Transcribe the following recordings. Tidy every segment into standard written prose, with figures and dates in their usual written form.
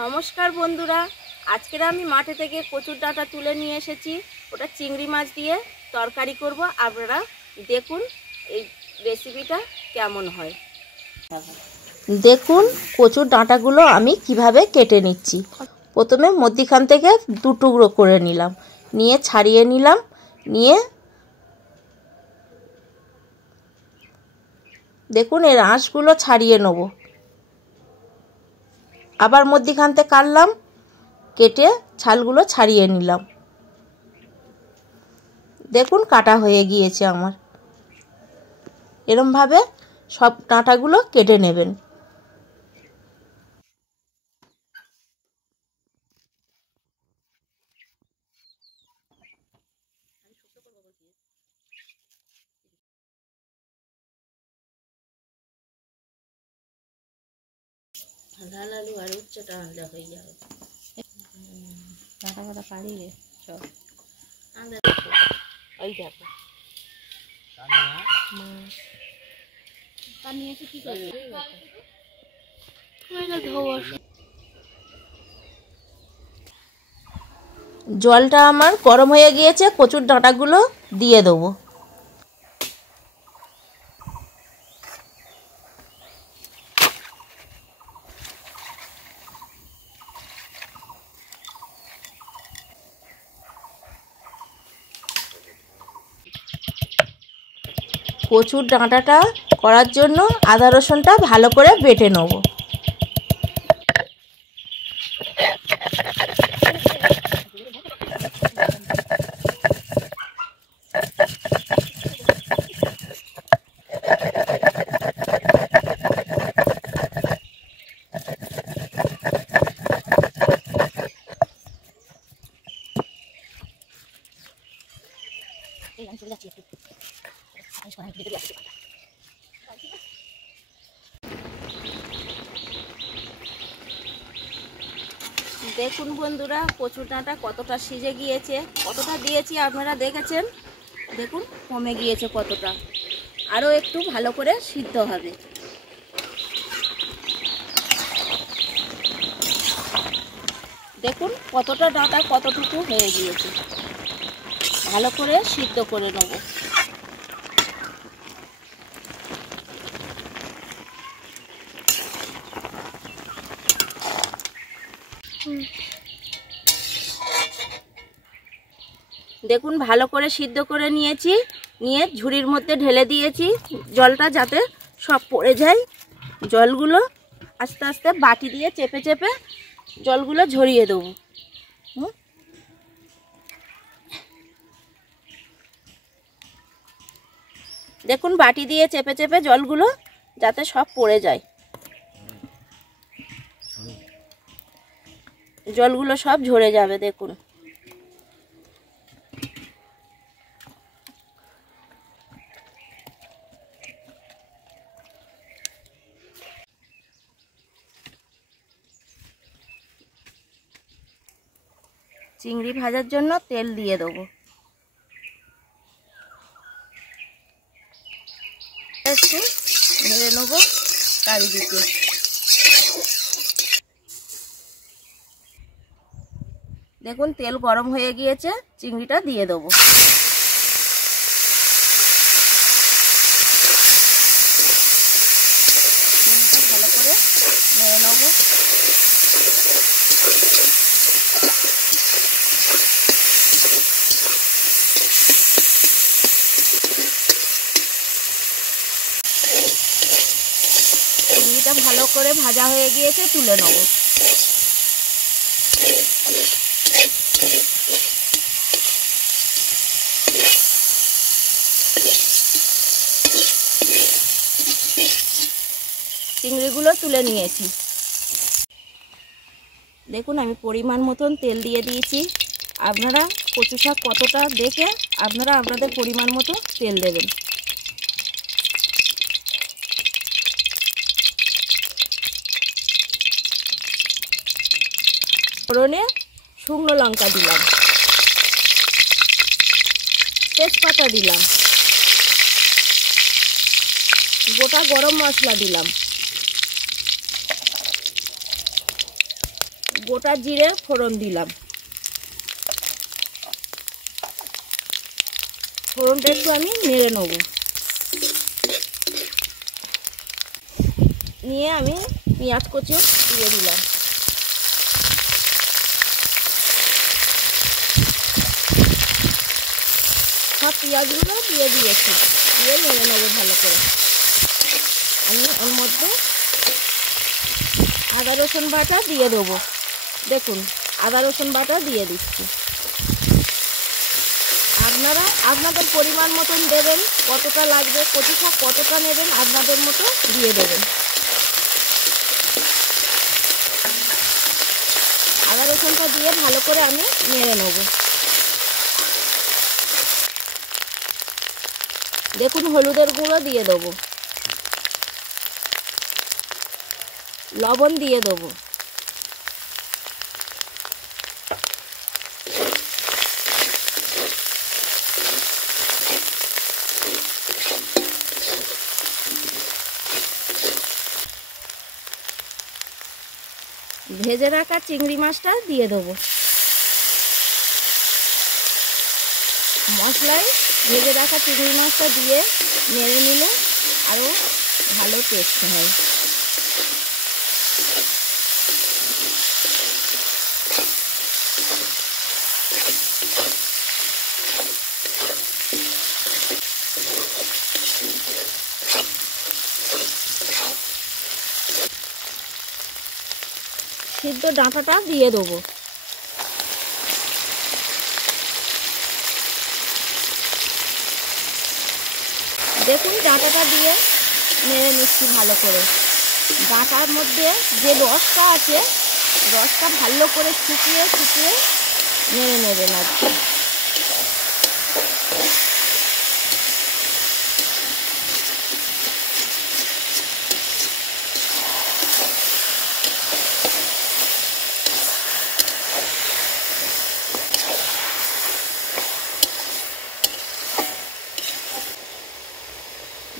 নমস্কার বন্ধুরা, আজকের আমি মাঠে থেকে কচুর ডাঁটা তুলে নিয়ে এসেছি। ওটা চিংড়ি মাছ দিয়ে তরকারি করব। আপনারা দেখুন এই রেসিপিটা কেমন হয়। দেখুন কচুর ডাঁটাগুলো আমি কিভাবে কেটে নিচ্ছি। প্রথমে মধ্যিখান থেকে দু টুকরো করে নিলাম, নিয়ে ছাড়িয়ে নিলাম, নিয়ে দেখুন এর আঁশগুলো ছাড়িয়ে নেব। আবার মধ্যিখান থেকে কাটলাম, কেটে ছালগুলো ছাড়িয়ে নিলাম। দেখুন কাটা হয়ে গিয়েছে আমার। এরমভাবে সব ডাঁটাগুলো কেটে নেবেন। লাল আলু আর উচ্চটা আনলে হয়ে যাবে। ডাঁটা কাটা পাড়িয়ে সব ওই দেখো নিয়েছি কি করবে। জলটা আমার গরম হয়ে গিয়েছে, কচুর ডাঁটাগুলো দিয়ে দেবো। কচুর ডাঁটাটা করার জন্য আদা রসুনটা ভালো করে বেটে নেব। দেখুন বন্ধুরা, কচুর ডাঁটা কতটা সিজে গিয়েছে, কতটা দিয়েছি আপনারা দেখেছেন। দেখুন কমে গিয়েছে কতটা, আরও একটু ভালো করে সিদ্ধ হবে। দেখুন কতটা ডাঁটা কতটুকু হয়ে গিয়েছে, ভালো করে সিদ্ধ করে নেব। দেখুন ভালো করে সিদ্ধ করে নিয়েছি, নিয়ে ঝুড়ির মধ্যে ঢেলে দিয়েছি জলটা যাতে সব পড়ে যায়। জলগুলো আস্তে আস্তে বাটি দিয়ে চেপে চেপে জলগুলো ঝরিয়ে দেবো। দেখুন বাটি দিয়ে চেপে চেপে জলগুলো যাতে সব পড়ে যায়, জলগুলো সব ঝরে যাবে। দেখুন চিংড়ি ভাজার জন্য তেল দিয়ে দেবো। একটু ভেজে নেবো চারিদিকে। দেখুন তেল গরম হয়ে গিয়েছে, চিংড়িটা দিয়ে দেবো। চিংড়িটা ভালো করে নেড়ে নেবো। চিংড়িটা ভালো করে ভাজা হয়ে গিয়েছে, তুলে নেব। চিংড়িগুলো তুলে নিয়েছি। দেখুন আমি পরিমাণ মতন তেল দিয়ে দিয়েছি। আপনারা কচু শাক কতটা দেখে আপনারা আপনাদের পরিমাণ মতো তেল দেবেন। ফোড়নে শুকনো লঙ্কা দিলাম, তেজপাতা দিলাম, গোটা গরম মশলা দিলাম, গোটা জিরে ফোড়ন দিলাম। ফোড়নটা একটু আমি নেড়ে নেব। নিয়ে আমি পেঁয়াজ কুচি দিয়ে দিলাম। সব পেঁয়াজগুলো দিয়ে দিয়েছি, দিয়ে নেড়ে নেবো ভালো করে। আমি ওর মধ্যে আদা রসুন বাটা দিয়ে দেবো। দেখুন আদা রসুন বাটা দিয়ে দিচ্ছি। আপনারা আপনাদের পরিমাণ মতন দেবেন, কতটা লাগবে, কচু শাক কতটা নেবেন আপনাদের মতো দিয়ে দেবেন। আদা রসুনটা দিয়ে ভালো করে আমি নেড়ে নেব। দেখুন হলুদের গুঁড়ো দিয়ে দেবো, লবণ দিয়ে দেবো, ভেজে রাখা চিংড়ি মাছটা দিয়ে দেবো। মশলায় ভেজে রাখা চিংড়ি মাছটা দিয়ে নেড়ে নিলে আরও ভালো টেস্ট হয়। সিদ্ধ ডাঁটাটা দিয়ে দেবো। দেখুন ডাঁটাটা দিয়ে নেড়ে নিচ্ছি ভালো করে। ডাঁটার মধ্যে যে রসটা আছে, রসটা ভালো করে শুকিয়ে শুকিয়ে নেড়ে নেবেন আর কি।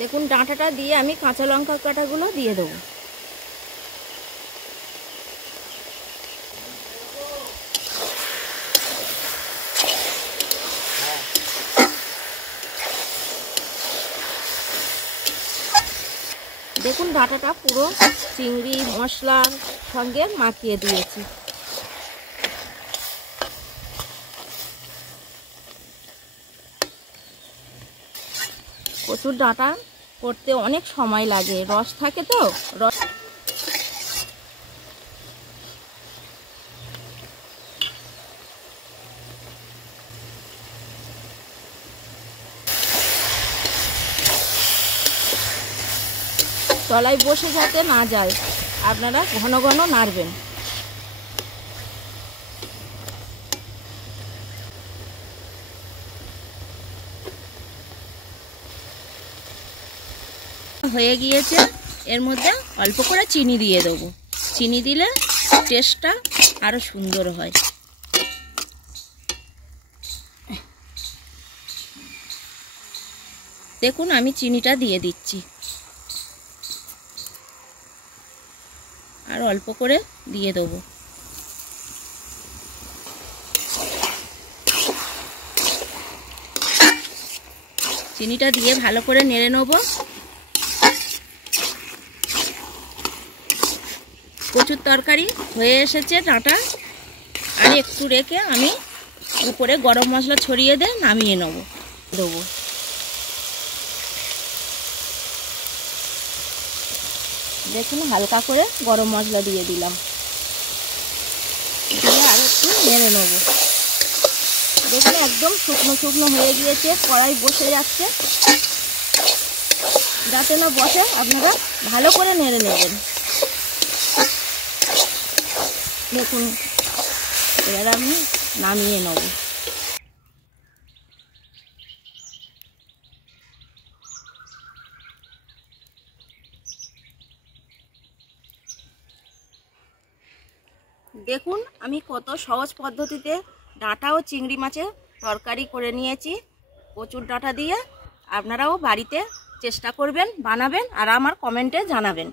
দেখুন ডাঁটাটা দিয়ে আমি কাঁচা লঙ্কা কাটাগুলো দিয়ে দেবো। দেখুন ডাঁটাটা পুরো চিংড়ি মশলার সঙ্গে মাখিয়ে দিয়েছি। কচুর ডাঁটা করতে অনেক সময় লাগে, রস থাকে তো রস। তলায় বসে যাতে না যায় আপনারা ঘন ঘন নাড়বেন। হয়ে গিয়েছে, এর মধ্যে অল্প করে চিনি দিয়ে দেবো। চিনি দিলে টেস্টটা আরো সুন্দর হয়। দেখুন আমি চিনিটা দিয়ে দিচ্ছি, আর অল্প করে দিয়ে দেবো। চিনিটা দিয়ে ভালো করে নেড়ে নেব। কচুর তরকারি হয়ে এসেছে ডাঁটা, আর একটু রেখে আমি উপরে গরম মশলা ছড়িয়ে দিয়ে নামিয়ে দেবো। দেখুন হালকা করে গরম মশলা দিয়ে দিলাম, দিয়ে আর একটু নেড়ে নেব। দেখুন একদম শুকনো শুকনো হয়ে গিয়েছে, কড়াই বসে যাচ্ছে। যাতে না বসে আপনারা ভালো করে নেড়ে নেবেন। দেখুন এবার আমি নামিয়ে নেব। দেখুন আমি কত সহজ পদ্ধতিতে ডাঁটা ও চিংড়ি মাছের তরকারি করে নিয়েছি কচুর ডাঁটা দিয়ে। আপনারাও বাড়িতে চেষ্টা করবেন, বানাবেন আর আমার কমেন্টে জানাবেন।